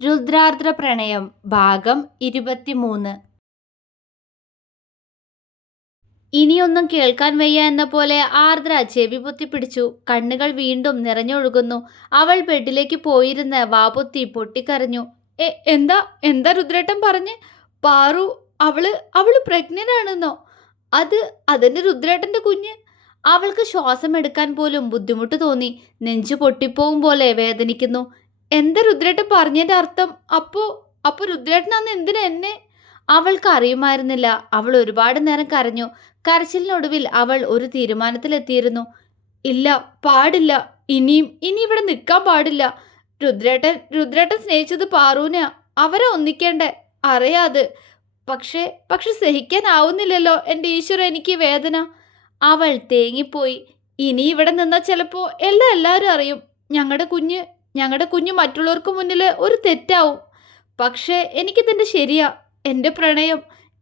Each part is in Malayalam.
രുദ്രാർദ്ര പ്രണയം ഭാഗം ഇരുപത്തിമൂന്ന്. ഇനിയൊന്നും കേൾക്കാൻ വയ്യ എന്ന പോലെ ആർദ്ര ചെവി പൊത്തിപ്പിടിച്ചു കണ്ണുകൾ വീണ്ടും നിറഞ്ഞൊഴുകുന്നു. അവൾ ബെഡിലേക്ക് പോയിരുന്ന് വാപൊത്തി പൊട്ടിക്കരഞ്ഞു. എ എന്താ എന്താ രുദ്രേട്ടൻ പറഞ്ഞ്? പാറു അവൾ അവൾ പ്രഗ്നന്റ് ആണെന്നോ അത് അതെന്റെ രുദ്രേട്ടന്റെ കുഞ്ഞ്? അവൾക്ക് ശ്വാസം എടുക്കാൻ പോലും ബുദ്ധിമുട്ട് തോന്നി. നെഞ്ചു പൊട്ടിപ്പോവും പോലെ വേദനിക്കുന്നു. എന്താ രുദ്രേട്ടൻ പറഞ്ഞതിന്റെ അർത്ഥം? അപ്പോ അപ്പൊ രുദ്രേട്ടൻ അന്ന് എന്തിനാ എന്നെ? അവൾക്ക് അറിയുമായിരുന്നില്ല. അവൾ ഒരുപാട് നേരം കരഞ്ഞു. കരച്ചിലിനൊടുവിൽ അവൾ ഒരു തീരുമാനത്തിലെത്തിയിരുന്നു. ഇല്ല പാടില്ല. ഇനിയും ഇനി ഇവിടെ നിൽക്കാൻ പാടില്ല. രുദ്രേട്ടൻ രുദ്രേട്ടൻ സ്നേഹിച്ചത് പാറൂന അവരെ ഒന്നിക്കേണ്ടേ? അറിയാത്. പക്ഷേ പക്ഷെ സഹിക്കാനാവുന്നില്ലല്ലോ എന്റെ ഈശ്വര എനിക്ക് വേദന. അവൾ തേങ്ങിപ്പോയി. ഇനി ഇവിടെ നിന്നാൽ ചിലപ്പോൾ എല്ലാം എല്ലാവരും അറിയും. ഞങ്ങളുടെ കുഞ്ഞ് ഞങ്ങളുടെ കുഞ്ഞു മറ്റുള്ളവർക്ക് മുന്നിൽ ഒരു തെറ്റാവും. പക്ഷേ എനിക്ക് എനിക്കിതിന്റെ ശരിയാ. എന്റെ പ്രണയം.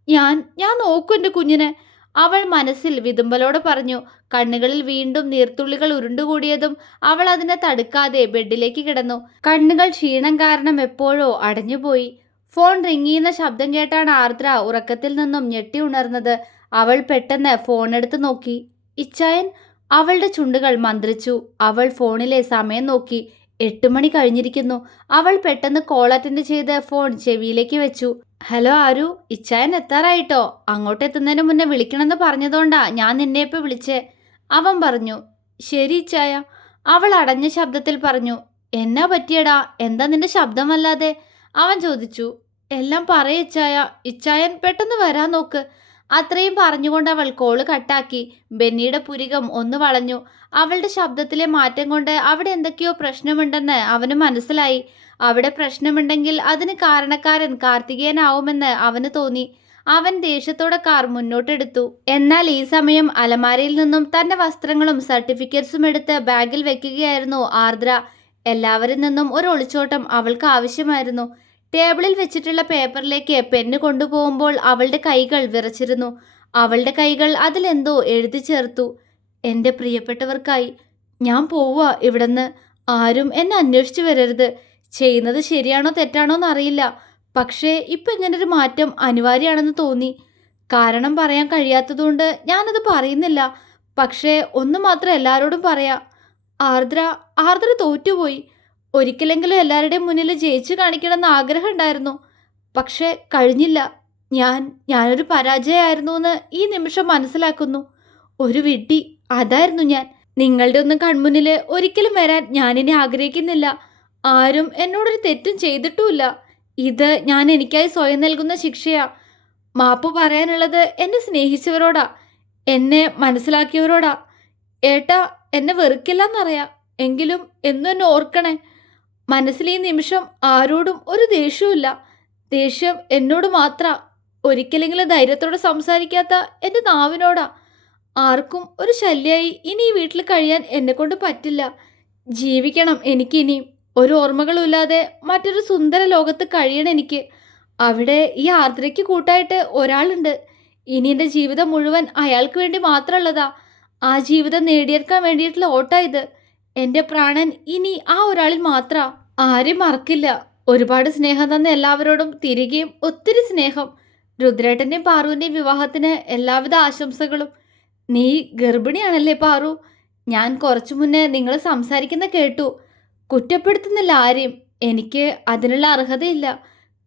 ഞാൻ ഞാൻ നോക്കും എന്റെ കുഞ്ഞിനെ. അവൾ മനസ്സിൽ വിതുമ്പലോടെ പറഞ്ഞു കണ്ണുകളിൽ വീണ്ടും നീർത്തുള്ളികൾ ഉരുണ്ടുകൂടിയതും അവൾ അതിനെ തടുക്കാതെ ബെഡിലേക്ക് കിടന്നു. കണ്ണുകൾ ക്ഷീണം കാരണം എപ്പോഴോ അടഞ്ഞുപോയി. ഫോൺ റിങ്ങിയുന്ന ശബ്ദം കേട്ടാണ് ആർദ്ര ഉറക്കത്തിൽ നിന്നും ഞെട്ടി ഉണർന്നത്. അവൾ പെട്ടെന്ന് ഫോൺ എടുത്ത് നോക്കി. ഇച്ചായൻ അവളുടെ ചുണ്ടുകൾ മന്ത്രിച്ചു. അവൾ ഫോണിലെ സമയം നോക്കി. എട്ട് മണി കഴിഞ്ഞിരിക്കുന്നു. അവൾ പെട്ടെന്ന് കോൾ അറ്റൻഡ് ചെയ്ത് ഫോൺ ചെവിയിലേക്ക് വെച്ചു. ഹലോ ആരു? ഇച്ചായൻ എത്താറായിട്ടോ? അങ്ങോട്ട് എത്തുന്നതിന് മുന്നേ വിളിക്കണമെന്ന് പറഞ്ഞതുകൊണ്ടാ ഞാൻ നിന്നെ ഇപ്പൊ വിളിച്ചേ. അവൻ പറഞ്ഞു ശരി ഇച്ചായ. അവൾ അടഞ്ഞ ശബ്ദത്തിൽ പറഞ്ഞു എന്നാ പറ്റിയടാ? എന്താ നിന്റെ ശബ്ദമല്ലാതെ? അവൻ ചോദിച്ചു എല്ലാം പറയ ഇച്ചായ. ഇച്ചായൻ പെട്ടെന്ന് വരാൻ നോക്ക്. അത്രയും പറഞ്ഞുകൊണ്ട് അവൾ കോൾ കട്ടാക്കി. ബെന്നിയുടെ പുരികം ഒന്ന് വളഞ്ഞു. അവളുടെ ശബ്ദത്തിലെ മാറ്റം കൊണ്ട് അവിടെ എന്തൊക്കെയോ പ്രശ്നമുണ്ടെന്ന് അവന് മനസ്സിലായി. അവിടെ പ്രശ്നമുണ്ടെങ്കിൽ അതിന് കാരണക്കാരൻ കാർത്തികേയനാവുമെന്ന് അവന് തോന്നി. അവൻ ദേഷ്യത്തോടെ കാർ മുന്നോട്ടെടുത്തു. എന്നാൽ ഈ സമയം അലമാരയിൽ നിന്നും തന്റെ വസ്ത്രങ്ങളും സർട്ടിഫിക്കറ്റ്സും എടുത്ത് ബാഗിൽ വെക്കുകയായിരുന്നു ആർദ്ര. എല്ലാവരിൽ നിന്നും ഒരു ഒളിച്ചോട്ടം അവൾക്ക് ആവശ്യമായിരുന്നു. ടേബിളിൽ വെച്ചിട്ടുള്ള പേപ്പറിലേക്ക് പെണ്ണ് കൊണ്ടുപോകുമ്പോൾ അവളുടെ കൈകൾ വിറച്ചിരുന്നു. അവളുടെ കൈകൾ അതിലെന്തോ എഴുതി ചേർത്തു. എന്റെ പ്രിയപ്പെട്ടവർക്കായി ഞാൻ പോവുക ഇവിടുന്ന്. ആരും എന്നെ അന്വേഷിച്ചു വരരുത്. ചെയ്യുന്നത് ശരിയാണോ തെറ്റാണോ എന്നറിയില്ല. പക്ഷേ ഇപ്പം ഇങ്ങനൊരു മാറ്റം അനിവാര്യമാണെന്ന് തോന്നി. കാരണം പറയാൻ കഴിയാത്തതുകൊണ്ട് ഞാനത് പറയുന്നില്ല. പക്ഷേ ഒന്ന് മാത്രം എല്ലാവരോടും പറയാം. ആർദ്ര ആർദ്ര തോറ്റുപോയി. ഒരിക്കലെങ്കിലും എല്ലാവരുടെയും മുന്നിൽ ജയിച്ചു കാണിക്കണമെന്ന് ആഗ്രഹം ഉണ്ടായിരുന്നു. പക്ഷേ കഴിഞ്ഞില്ല. ഞാൻ ഞാനൊരു പരാജയമായിരുന്നു എന്ന് ഈ നിമിഷം മനസ്സിലാക്കുന്നു. ഒരു വിഡ്ഢി. അതായിരുന്നു ഞാൻ. നിങ്ങളുടെ ഒന്നും കൺമുന്നിൽ ഒരിക്കലും വരാൻ ഞാനിനി ആഗ്രഹിക്കുന്നില്ല. ആരും എന്നോടൊരു തെറ്റും ചെയ്തിട്ടുമില്ല. ഇത് ഞാൻ എനിക്കായി സ്വയം നൽകുന്ന ശിക്ഷയാ. മാപ്പ് പറയാനുള്ളത് എന്നെ സ്നേഹിച്ചവരോടാ. എന്നെ മനസ്സിലാക്കിയവരോടാ. ഏട്ടാ എന്നെ വെറുക്കില്ലെന്നറിയാം. എങ്കിലും എന്നും എന്നെ ഓർക്കണേ. മനസ്സിൽ ഈ നിമിഷം ആരോടും ഒരു ദേഷ്യവുമില്ല. ദേഷ്യം എന്നോട് മാത്ര. ഒരിക്കലെങ്കിലും ധൈര്യത്തോടെ സംസാരിക്കാത്ത എന്റെ നാവിനോടാ. ആർക്കും ഒരു ശല്യമായി ഇനി ഈ വീട്ടിൽ കഴിയാൻ എന്നെക്കൊണ്ട് പറ്റില്ല. ജീവിക്കണം എനിക്കിനിയും ഒരു ഓർമ്മകളുമില്ലാതെ മറ്റൊരു സുന്ദര ലോകത്ത് കഴിയണം എനിക്ക്. അവിടെ ഈ ആർദ്രയ്ക്ക് കൂട്ടായിട്ട് ഒരാളുണ്ട്. ഇനി എന്റെ ജീവിതം മുഴുവൻ അയാൾക്ക് വേണ്ടി മാത്രമുള്ളതാ. ആ ജീവിതം നേടിയെടുക്കാൻ വേണ്ടിയിട്ടുള്ള ഓട്ടാ ഇത്. എന്റെ പ്രാണൻ ഇനി ആ ഒരാളിൽ മാത്ര ആരും മറക്കില്ല. ഒരുപാട് സ്നേഹം തന്ന എല്ലാവരോടും തിരികെയും ഒത്തിരി സ്നേഹം. രുദ്രേട്ടന്റെയും പാറുവിന്റെയും വിവാഹത്തിന് എല്ലാവിധ ആശംസകളും. നീ ഗർഭിണിയാണല്ലേ പാറു? ഞാൻ കുറച്ചു മുന്നേ നിങ്ങൾ സംസാരിക്കുന്ന കേട്ടു. കുറ്റപ്പെടുത്തുന്നില്ല ആരെയും. എനിക്ക് അതിനുള്ള അർഹതയില്ല.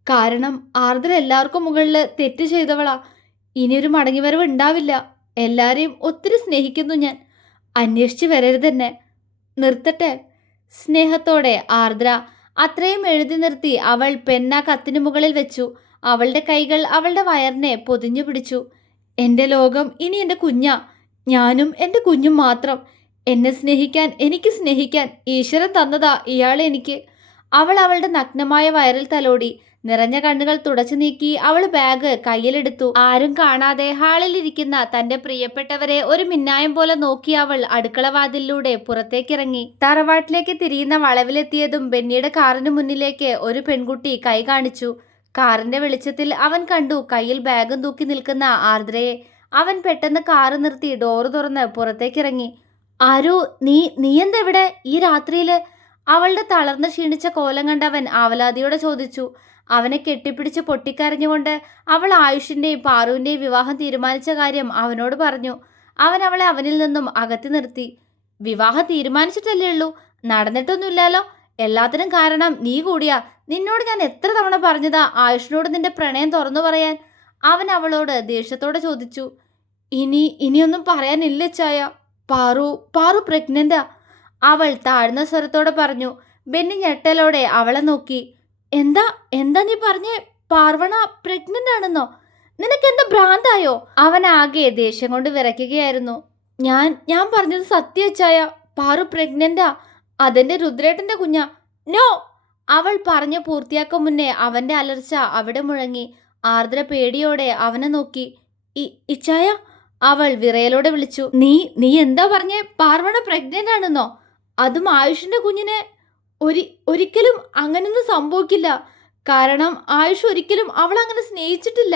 കാരണം ആർദ്ര എല്ലാവർക്കും മുകളിൽ തെറ്റ് ചെയ്തവളാ. ഇനിയൊരു മടങ്ങിവരവ് ഉണ്ടാവില്ല. എല്ലാവരെയും ഒത്തിരി സ്നേഹിക്കുന്നു ഞാൻ. അന്വേഷിച്ച് വരരുതെന്നെ നിർത്തട്ടെ. സ്നേഹത്തോടെ ആർദ്ര. അത്രയും എഴുതി നിർത്തി അവൾ പെന്ന കത്തിനു മുകളിൽ വെച്ചു. അവളുടെ കൈകൾ അവളുടെ വയറിനെ പൊതിഞ്ഞു പിടിച്ചു. എന്റെ ലോകം ഇനി എന്റെ കുഞ്ഞ. ഞാനും എന്റെ കുഞ്ഞും മാത്രം. എന്നെ സ്നേഹിക്കാൻ എനിക്ക് സ്നേഹിക്കാൻ ഈശ്വരൻ തന്നതാ ഇയാളെനിക്ക് അവൾ അവളുടെ നഗ്നമായ വയറിൽ തലോടി. നിറഞ്ഞ കണ്ണുകൾ തുടച്ചു നീക്കി അവൾ ബാഗ് കയ്യിലെടുത്തു. ആരും കാണാതെ ഹാളിലിരിക്കുന്ന തന്റെ പ്രിയപ്പെട്ടവരെ ഒരു മിന്നായം പോലെ നോക്കി അവൾ അടുക്കളവാതിലൂടെ പുറത്തേക്കിറങ്ങി. തറവാട്ടിലേക്ക് തിരിയുന്ന വളവിലെത്തിയതും ബെന്നിയുടെ കാറിന് മുന്നിലേക്ക് ഒരു പെൺകുട്ടി കൈ കാണിച്ചു. കാറിന്റെ വെളിച്ചത്തിൽ അവൻ കണ്ടു കയ്യിൽ ബാഗും തൂക്കി നിൽക്കുന്ന ആർദ്രയെ. അവൻ പെട്ടെന്ന് കാറ് നിർത്തി ഡോറ് തുറന്ന് പുറത്തേക്കിറങ്ങി. ആരു നീ നീ എന്തെവിടെ? ഈ രാത്രിയിൽ? അവളുടെ തളർന്ന് ക്ഷീണിച്ച കോലം കണ്ടവൻ ആവലാതിയോടെ ചോദിച്ചു. അവനെ കെട്ടിപ്പിടിച്ച് പൊട്ടിക്കരഞ്ഞുകൊണ്ട് അവൾ ആയുഷിന്റെയും പാറുവിന്റെയും വിവാഹം തീരുമാനിച്ച കാര്യം അവനോട് പറഞ്ഞു. അവൻ അവളെ അവനിൽ നിന്നും അകറ്റി നിർത്തി. വിവാഹം തീരുമാനിച്ചിട്ടല്ലേ ഉള്ളൂ. നടന്നിട്ടൊന്നുമില്ലല്ലോ. എല്ലാത്തിനും കാരണം നീ കൂടിയാ. നിന്നോട് ഞാൻ എത്ര തവണ പറഞ്ഞതാ ആയുഷിനോട് നിന്റെ പ്രണയം തുറന്നു പറയാൻ? അവൻ അവളോട് ദേഷ്യത്തോടെ ചോദിച്ചു. ഇനി ഇനിയൊന്നും പറയാനില്ല ചായ? പാറു പാറു പ്രഗ്നന്റാ അവൾ താഴ്ന്ന സ്വരത്തോടെ പറഞ്ഞു. ബെന്നി ഞെട്ടലോടെ അവളെ നോക്കി. എന്താ എന്താ നീ പറഞ്ഞേ? പാർവണ പ്രഗ്നന്റ് ആണെന്നോ? നിനക്ക് എന്താ ഭ്രാന്തായോ? അവൻ ആകെ ദേഷ്യം കൊണ്ട് വിറയ്ക്കുകയായിരുന്നു. ഞാൻ ഞാൻ പറഞ്ഞത് സത്യച്ചായ പാറു പ്രഗ്നന്റാ അതെന്റെ രുദ്രേട്ടന്റെ കുഞ്ഞാ. നോ! അവൾ പറഞ്ഞു പൂർത്തിയാക്കും മുന്നേ അവന്റെ അലർച്ച അവിടെ മുഴങ്ങി. ആർദ്ര പേടിയോടെ അവനെ നോക്കി. ഇച്ചായ അവൾ വിറയലോടെ വിളിച്ചു. നീ നീ എന്താ പറഞ്ഞേ? പാർവണ പ്രഗ്നന്റ് ആണെന്നോ? അതും ആയുഷിന്റെ കുഞ്ഞിനെ ഒരി ഒരിക്കലും അങ്ങനൊന്നും സംഭവിക്കില്ല. കാരണം ആയുഷ് ഒരിക്കലും അവൾ അങ്ങനെ സ്നേഹിച്ചിട്ടില്ല.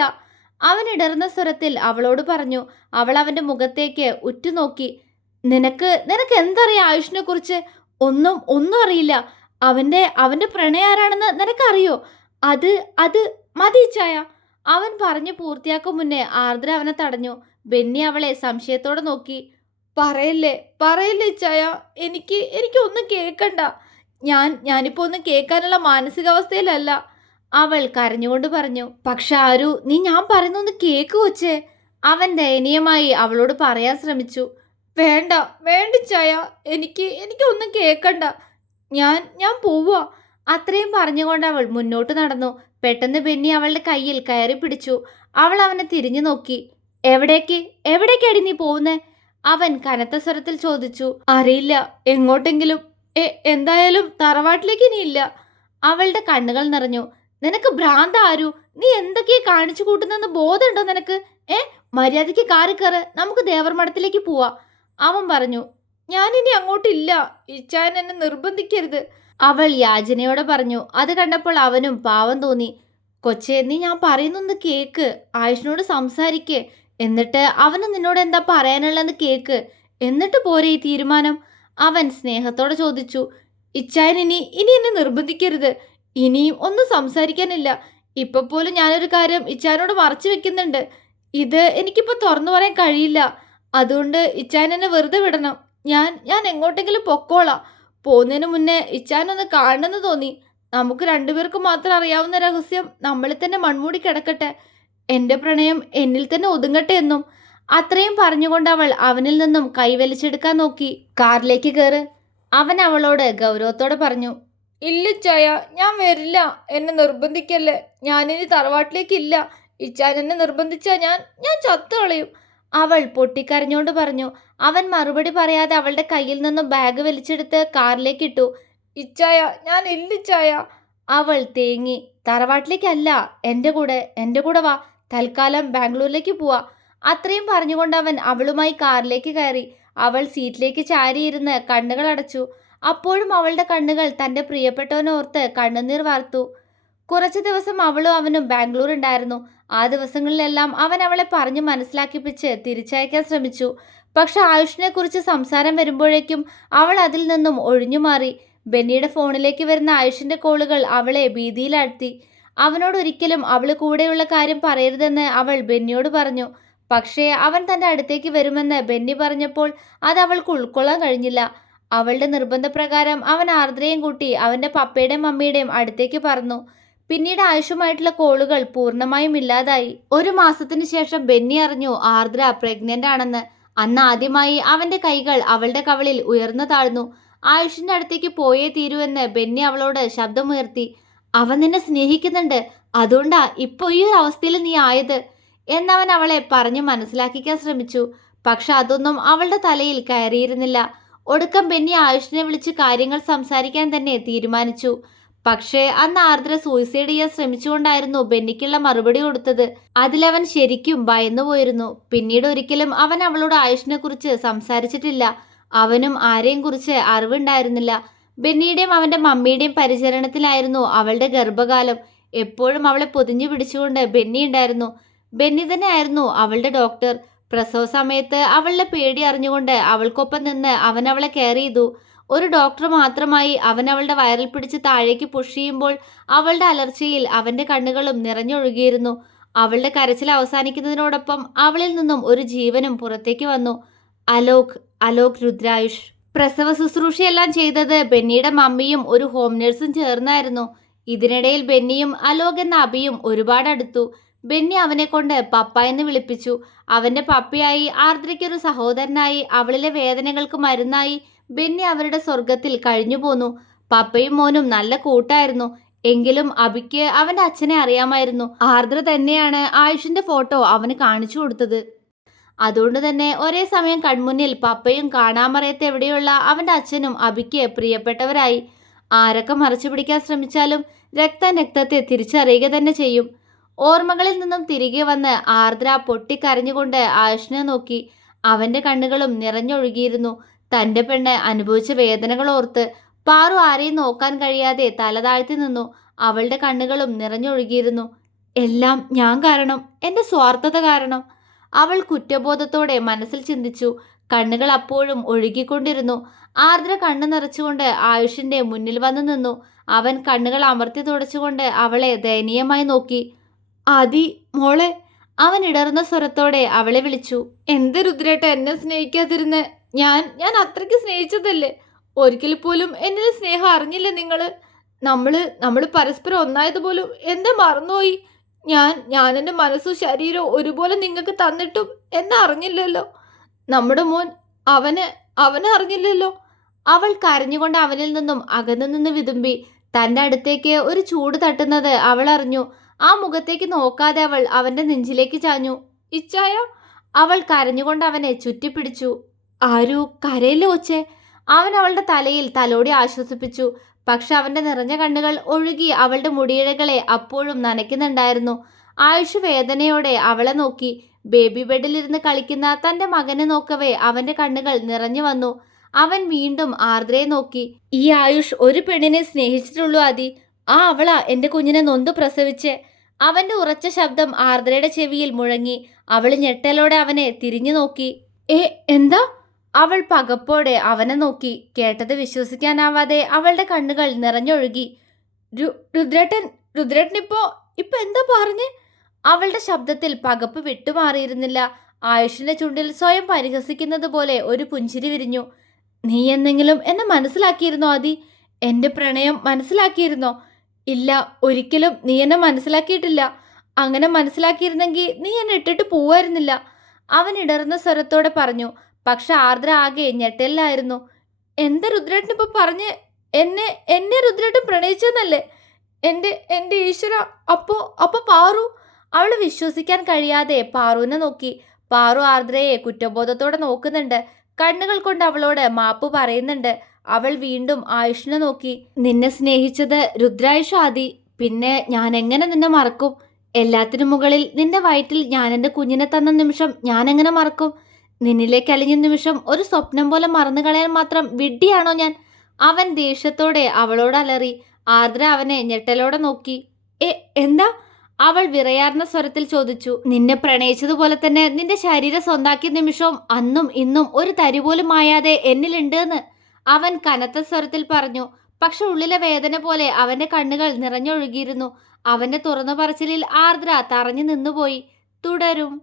അവൻ ഇടർന്ന സ്വരത്തിൽ അവളോട് പറഞ്ഞു അവൾ അവന്റെ മുഖത്തേക്ക് ഉറ്റുനോക്കി നിനക്ക് നിനക്ക് എന്തറിയാം ആയുഷിനെ കുറിച്ച്? ഒന്നും ഒന്നും അറിയില്ല. അവന്റെ അവന്റെ പ്രണയം ആരാണെന്ന് നിനക്കറിയോ? അത് അത് മതി ചായ. അവൻ പറഞ്ഞു പൂർത്തിയാക്കും മുന്നേ ആർദ്ര അവനെ തടഞ്ഞു. ബെന്നി അവളെ സംശയത്തോടെ നോക്കി. പറയല്ലേ പറയല്ലേ ചായ? എനിക്ക് എനിക്കൊന്നും കേൾക്കണ്ട. ഞാൻ ഞാനിപ്പോ ഒന്നും കേൾക്കാനുള്ള മാനസികാവസ്ഥയിലല്ല. അവൾ കരഞ്ഞുകൊണ്ട് പറഞ്ഞു പക്ഷെ ആരു നീ ഞാൻ പറയുന്നൊന്ന് കേക്ക് കൊച്ചേ. അവൻ ദയനീയമായി അവളോട് പറയാൻ ശ്രമിച്ചു. വേണ്ട വേണ്ട ചായ എനിക്ക് എനിക്കൊന്നും കേൾക്കണ്ട ഞാൻ ഞാൻ പോവാ അത്രയും പറഞ്ഞുകൊണ്ട് അവൾ മുന്നോട്ട് നടന്നു. പെട്ടെന്ന് ബെന്നി അവളുടെ കയ്യിൽ കയറി പിടിച്ചു. അവൾ അവനെ തിരിഞ്ഞു നോക്കി. എവിടേക്ക്? എവിടേക്കാടി നീ പോകുന്നേ അവൻ കനത്ത സ്വരത്തിൽ ചോദിച്ചു. അറിയില്ല എങ്ങോട്ടെങ്കിലും. എ എന്തായാലും തറവാട്ടിലേക്ക് ഇല്ല. അവളുടെ കണ്ണുകൾ നിറഞ്ഞു. നിനക്ക് ഭ്രാന്ത ആരു നീ എന്തൊക്കെയാ കാണിച്ചു കൂട്ടുന്നെന്ന് ബോധമുണ്ടോ നിനക്ക്? ഏ മര്യാദയ്ക്ക് കാറി കയറ്. നമുക്ക് ദേവർമഠത്തിലേക്ക് പോവാ. അവൻ പറഞ്ഞു ഞാനിനി അങ്ങോട്ടില്ല ഇച്ചാൻ എന്നെ നിർബന്ധിക്കരുത്. അവൾ യാചനയോടെ പറഞ്ഞു അത് കണ്ടപ്പോൾ അവനും പാവം തോന്നി. കൊച്ചേ നീ ഞാൻ പറയുന്നൊന്ന് കേക്ക്. ആയുഷിനോട് സംസാരിക്കേ. എന്നിട്ട് അവന് നിന്നോട് എന്താ പറയാനുള്ളതെന്ന് കേക്ക്. എന്നിട്ട് പോരെ ഈ തീരുമാനം. അവൻ സ്നേഹത്തോടെ ചോദിച്ചു ഇച്ചായൻ ഇനി എന്നെ നിർബന്ധിക്കരുത്. ഇനിയും ഒന്നും സംസാരിക്കാനില്ല. ഇപ്പൊ പോലും ഞാനൊരു കാര്യം ഇച്ചാനോട് മറച്ചു വെക്കുന്നുണ്ട്. ഇത് എനിക്കിപ്പോ തുറന്നു പറയാൻ കഴിയില്ല. അതുകൊണ്ട് ഇച്ചാൻ എന്നെ വെറുതെ വിടണം. ഞാൻ ഞാൻ എങ്ങോട്ടെങ്കിലും പൊക്കോളാം. പോകുന്നതിന് മുന്നേ ഇച്ചാനൊന്ന് കാണണമെന്ന് തോന്നി. നമുക്ക് രണ്ടുപേർക്ക് മാത്രം അറിയാവുന്ന രഹസ്യം നമ്മളിൽ തന്നെ മൺമൂടി കിടക്കട്ടെ. എന്റെ പ്രണയം എന്നിൽ തന്നെ ഒതുങ്ങട്ടെ എന്നും. അത്രയും പറഞ്ഞുകൊണ്ട് അവൾ അവനിൽ നിന്നും കൈവലിച്ചെടുക്കാൻ നോക്കി. കാറിലേക്ക് കയറ് അവൻ അവളോട് ഗൗരവത്തോടെ പറഞ്ഞു ഇല്ല ചായ ഞാൻ വരില്ല. എന്നെ നിർബന്ധിക്കല്ലേ? ഞാനിനി തറവാട്ടിലേക്കില്ല. ഇച്ചാൻ എന്നെ നിർബന്ധിച്ചാ ഞാൻ ഞാൻ ചത്തുകളയും. അവൾ പൊട്ടിക്കരഞ്ഞോണ്ട് പറഞ്ഞു അവൻ മറുപടി പറയാതെ അവളുടെ കയ്യിൽ നിന്നും ബാഗ് വലിച്ചെടുത്ത് കാറിലേക്ക് ഇട്ടു ഇച്ചായ ഞാൻ ഇല്ലിച്ചായ അവൾ തേങ്ങി തറവാട്ടിലേക്കല്ല. എന്റെ കൂടെ എന്റെ കൂടെ വാ. തൽക്കാലം ബാംഗ്ലൂരിലേക്ക് പോവാ. അത്രയും പറഞ്ഞുകൊണ്ട് അവൻ അവളുമായി കാറിലേക്ക് കയറി. അവൾ സീറ്റിലേക്ക് ചാരിയിരുന്ന് കണ്ണുകൾ അടച്ചു. അപ്പോഴും അവളുടെ കണ്ണുകൾ തന്റെ പ്രിയപ്പെട്ടവനോർത്ത് കണ്ണുനീർ വാർത്തു. കുറച്ച് ദിവസം അവളും അവനും ബാംഗ്ലൂർ ഉണ്ടായിരുന്നു ആ ദിവസങ്ങളിലെല്ലാം അവൻ അവളെ പറഞ്ഞു മനസ്സിലാക്കിപ്പിച്ച് തിരിച്ചയക്കാൻ ശ്രമിച്ചു. പക്ഷെ ആയുഷിനെ കുറിച്ച് സംസാരം വരുമ്പോഴേക്കും അവൾ അതിൽ നിന്നും ഒഴിഞ്ഞു മാറി. ബെന്നിയുടെ ഫോണിലേക്ക് വരുന്ന ആയുഷിന്റെ കോളുകൾ അവളെ ഭീതിയിലാഴ്ത്തി. അവനോട് ഒരിക്കലും അവൾ കൂടെയുള്ള കാര്യം പറയരുതെന്ന് അവൾ ബെന്നിയോട് പറഞ്ഞു. പക്ഷേ അവൻ തന്റെ അടുത്തേക്ക് വരുമെന്ന് ബെന്നി പറഞ്ഞപ്പോൾ അത് അവൾക്ക് ഉൾക്കൊള്ളാൻ കഴിഞ്ഞില്ല. അവളുടെ നിർബന്ധപ്രകാരം അവൻ ആർദ്രയും കൂട്ടി അവന്റെ പപ്പയുടെയും മമ്മിയുടെയും അടുത്തേക്ക് പറഞ്ഞു പിന്നീട് ആയുഷുമായിട്ടുള്ള കോളുകൾ പൂർണമായും ഇല്ലാതായി. ഒരു മാസത്തിന് ശേഷം ബെന്നി അറിഞ്ഞു ആർദ്ര പ്രഗ്നന്റ് ആണെന്ന്. അന്ന് ആദ്യമായി അവന്റെ കൈകൾ അവളുടെ കവളിൽ ഉയർന്നു താഴ്ന്നു. ആയുഷിന്റെ അടുത്തേക്ക് പോയേ തീരൂ എന്ന് ബെന്നി അവളോട് ശബ്ദമുയർത്തി. അവൻ നിന്നെ സ്നേഹിക്കുന്നുണ്ട്. അതുകൊണ്ടാ ഇപ്പൊ ഈ ഒരു അവസ്ഥയിൽ നീ ആയത്? എന്നവൻ അവളെ പറഞ്ഞു മനസ്സിലാക്കിക്കാൻ ശ്രമിച്ചു. പക്ഷെ അതൊന്നും അവളുടെ തലയിൽ കയറിയിരുന്നില്ല. ഒടുക്കം ബെന്നി ആയുഷിനെ വിളിച്ച് കാര്യങ്ങൾ സംസാരിക്കാൻ തന്നെ തീരുമാനിച്ചു. പക്ഷേ അന്ന് ആർദ്ര സൂയിസൈഡ് ചെയ്യാൻ ശ്രമിച്ചുകൊണ്ടായിരുന്നു ബെന്നിക്കുള്ള മറുപടി കൊടുത്തത്. അതിലവൻ ശരിക്കും ഭയന്നുപോയിരുന്നു. പിന്നീട് ഒരിക്കലും അവൻ അവളോട് ആയുഷിനെ കുറിച്ച് സംസാരിച്ചിട്ടില്ല. അവനും ആരെയും കുറിച്ച് അറിവുണ്ടായിരുന്നില്ല. ബെന്നിയുടെയും അവന്റെ മമ്മിയുടെയും പരിചരണത്തിലായിരുന്നു അവളുടെ ഗർഭകാലം. എപ്പോഴും അവളെ പൊതിഞ്ഞു പിടിച്ചുകൊണ്ട് ബെന്നി ഉണ്ടായിരുന്നു. ബെന്നി തന്നെ ആയിരുന്നു അവളുടെ ഡോക്ടർ പ്രസവ സമയത്ത് അവളുടെ പേടി അറിഞ്ഞുകൊണ്ട് അവൾക്കൊപ്പം നിന്ന് അവൻ അവളെ കെയർ ചെയ്തു. ഒരു ഡോക്ടർ മാത്രമായി അവൻ അവളുടെ വയറിൽ പിടിച്ച് താഴേക്ക് പുഷ് ചെയ്യുമ്പോൾ അവളുടെ അലർച്ചയിൽ അവന്റെ കണ്ണുകളും നിറഞ്ഞൊഴുകിയിരുന്നു. അവളുടെ കരച്ചിൽ അവസാനിക്കുന്നതിനോടൊപ്പം അവളിൽ നിന്നും ഒരു ജീവനും പുറത്തേക്ക് വന്നു. അലോക് അലോക് രുദ്രായുഷ്. പ്രസവ ശുശ്രൂഷയെല്ലാം ചെയ്തത് ബെന്നിയുടെ മമ്മിയും ഒരു ഹോം നഴ്സും ചേർന്നായിരുന്നു. ഇതിനിടയിൽ ബെന്നിയും അലോക് എന്ന അബിയും ഒരുപാട് അടുത്തു. ബെന്നി അവനെ കൊണ്ട് പപ്പ എന്ന് വിളിപ്പിച്ചു. അവന്റെ പപ്പയായി ആർദ്രയ്ക്കൊരു സഹോദരനായി അവളിലെ വേദനകൾക്ക് മരുന്നായി ബെന്നി അവരുടെ സ്വർഗത്തിൽ കഴിഞ്ഞു പോന്നു. പപ്പയും മോനും നല്ല കൂട്ടായിരുന്നു. എങ്കിലും അബിക്ക് അവന്റെ അച്ഛനെ അറിയാമായിരുന്നു. ആർദ്ര തന്നെയാണ് ആയുഷിന്റെ ഫോട്ടോ അവന് കാണിച്ചു കൊടുത്തത്. അതുകൊണ്ട് തന്നെ ഒരേ സമയം കൺമുന്നിൽ പപ്പയും കാണാമറിയത്ത് എവിടെയുള്ള അവന്റെ അച്ഛനും അബിക്ക് പ്രിയപ്പെട്ടവരായി. ആരൊക്കെ മറച്ചു പിടിക്കാൻ ശ്രമിച്ചാലും രക്തം രക്തത്തെ തിരിച്ചറിയുക തന്നെ ചെയ്യും. ഓർമ്മകളിൽ നിന്നും തിരികെ വന്ന് ആർദ്ര പൊട്ടിക്കരഞ്ഞുകൊണ്ട് ആയുഷിനെ നോക്കി. അവന്റെ കണ്ണുകളും നിറഞ്ഞൊഴുകിയിരുന്നു. തന്റെ പെണ്ണ് അനുഭവിച്ച വേദനകൾ ഓർത്ത് പാറു ആരെയും നോക്കാൻ കഴിയാതെ തല താഴ്ത്തി നിന്നു. അവളുടെ കണ്ണുകളും നിറഞ്ഞൊഴുകിയിരുന്നു. എല്ലാം ഞാൻ കാരണം എന്റെ സ്വാർത്ഥത കാരണം അവൾ കുറ്റബോധത്തോടെ മനസ്സിൽ ചിന്തിച്ചു. കണ്ണുകൾ അപ്പോഴും ഒഴുകിക്കൊണ്ടിരുന്നു. ആർദ്ര കണ്ണു നിറച്ചുകൊണ്ട് ആയുഷിന്റെ മുന്നിൽ വന്നു നിന്നു. അവൻ കണ്ണുകൾ അമർത്തി തുടച്ചുകൊണ്ട് അവളെ ദയനീയമായി നോക്കി. ആദി മോളെ അവൻ ഇടർന്ന സ്വരത്തോടെ അവളെ വിളിച്ചു. എന്ത് രുദ്രേട്ട എന്നെ സ്നേഹിക്കാതിരുന്ന്? ഞാൻ ഞാൻ അത്രയ്ക്ക് സ്നേഹിച്ചതല്ലേ? ഒരിക്കൽ പോലും എന്നിൽ സ്നേഹം അറിഞ്ഞില്ല നിങ്ങൾ നമ്മൾ നമ്മൾ പരസ്പരം ഒന്നായതുപോലും എന്നെ മറന്നുപോയി? ഞാൻ ഞാൻ എന്റെ മനസ്സും ശരീരവും ഒരുപോലെ നിങ്ങൾക്ക് തന്നിട്ടും എന്നെ അറിഞ്ഞില്ലല്ലോ. നമ്മുടെ മോൻ അവന് അവനെ അറിഞ്ഞില്ലല്ലോ. അവൾ കരഞ്ഞുകൊണ്ട് അവനിൽ നിന്നും അകന്നു നിന്ന് വിതുമ്പി തന്റെ അടുത്തേക്ക് ഒരു ചൂട് തട്ടുന്നത് അവൾ അറിഞ്ഞു. ആ മുഖത്തേക്ക് നോക്കാതെ അവൾ അവന്റെ നെഞ്ചിലേക്ക് ചാഞ്ഞു. ഇച്ചായ? അവൾ കരഞ്ഞുകൊണ്ട് അവനെ ചുറ്റിപ്പിടിച്ചു. ആരു? കരയില്ല ഒച്ചേ അവൻ അവളുടെ തലയിൽ തലോടി ആശ്വസിപ്പിച്ചു. പക്ഷെ അവന്റെ നിറഞ്ഞ കണ്ണുകൾ ഒഴുകി അവളുടെ മുടിയിഴകളെ അപ്പോഴും നനയ്ക്കുന്നുണ്ടായിരുന്നു. ആയുഷ് വേദനയോടെ അവളെ നോക്കി. ബേബി ബെഡിലിരുന്ന് കളിക്കുന്ന തന്റെ മകനെ നോക്കവേ അവന്റെ കണ്ണുകൾ നിറഞ്ഞു വന്നു. അവൻ വീണ്ടും ആർദ്രയെ നോക്കി. ഈ ആയുഷ് ഒരു പെണ്ണിനെ സ്നേഹിച്ചിട്ടുള്ളൂ ആദി. ആ അവളാ എന്റെ കുഞ്ഞിനെ നൊന്തു പ്രസവിച്ച്. അവന്റെ ഉറച്ച ശബ്ദം ആർദ്രയുടെ ചെവിയിൽ മുഴങ്ങി. അവൾ ഞെട്ടലോടെ അവനെ തിരിഞ്ഞു നോക്കി. ഏ എന്താ? അവൾ പകപ്പോടെ അവനെ നോക്കി. കേട്ടത് വിശ്വസിക്കാനാവാതെ അവളുടെ കണ്ണുകൾ നിറഞ്ഞൊഴുകി. രുദ്രേട്ടൻ രുദ്രേട്ടൻ ഇപ്പോ ഇപ്പൊ എന്താ പറഞ്ഞ്? അവളുടെ ശബ്ദത്തിൽ പകപ്പ് വിട്ടുമാറിയിരുന്നില്ല. ആയുഷിന്റെ ചുണ്ടിൽ സ്വയം പരിഹസിക്കുന്നത് പോലെ ഒരു പുഞ്ചിരി വിരിഞ്ഞു. നീ എന്തെങ്കിലും എന്നെ മനസ്സിലാക്കിയിരുന്നോ ആദി? എന്റെ പ്രണയം മനസ്സിലാക്കിയിരുന്നോ? ഇല്ല ഒരിക്കലും നീ എന്നെ മനസ്സിലാക്കിയിട്ടില്ല. അങ്ങനെ മനസ്സിലാക്കിയിരുന്നെങ്കിൽ നീ എന്നെ ഇട്ടിട്ട് പോവായിരുന്നില്ല. അവൻ ഇടർന്ന സ്വരത്തോടെ പറഞ്ഞു പക്ഷെ ആർദ്ര ആകെ ഞെട്ടലിലായിരുന്നു. എന്താ രുദ്രേട്ടൻ ഇപ്പൊ പറഞ്ഞ് എന്നെ എന്നെ രുദ്രേട്ടൻ പ്രണയിച്ചെന്നല്ലേ? എന്റെ എന്റെ ഈശ്വര അപ്പോ അപ്പൊ പാറു? അവൾ വിശ്വസിക്കാൻ കഴിയാതെ പാറുവിനെ നോക്കി. പാറു ആർദ്രയെ കുറ്റബോധത്തോടെ നോക്കുന്നുണ്ട്. കണ്ണുകൾ കൊണ്ട് അവളോട് മാപ്പ് പറയുന്നുണ്ട്. അവൾ വീണ്ടും ആയുഷിനെ നോക്കി നിന്നെ സ്നേഹിച്ചത് രുദ്രായുഷ് ആദി. പിന്നെ ഞാൻ എങ്ങനെ നിന്നെ മറക്കും? എല്ലാത്തിനും മുകളിൽ നിന്റെ വയറ്റിൽ ഞാൻ എന്റെ കുഞ്ഞിനെ തന്ന നിമിഷം ഞാൻ എങ്ങനെ മറക്കും? നിന്നിലേക്ക് അലിഞ്ഞ നിമിഷം ഒരു സ്വപ്നം പോലെ മറന്നു കളയാൻ മാത്രം വിഡ്ഢിയാണോ ഞാൻ? അവൻ ദേഷ്യത്തോടെ അവളോട് അലറി ആർദ്ര അവനെ ഞെട്ടലോടെ നോക്കി. എ എന്താ? അവൾ വിറയാർന്ന സ്വരത്തിൽ ചോദിച്ചു നിന്നെ പ്രണയിച്ചതുപോലെ തന്നെ നിന്റെ ശരീരം സ്വന്താക്കിയ നിമിഷവും അന്നും ഇന്നും ഒരു തരി പോലും മായാതെ എന്നിലുണ്ട് എന്ന്. അവൻ കനത്ത സ്വരത്തിൽ പറഞ്ഞു പക്ഷെ ഉള്ളിലെ വേദന പോലെ അവന്റെ കണ്ണുകൾ നിറഞ്ഞൊഴുകിയിരുന്നു. അവന്റെ തുറന്നു പറച്ചിലിൽ ആർദ്ര തറഞ്ഞു നിന്നുപോയി. തുടരും.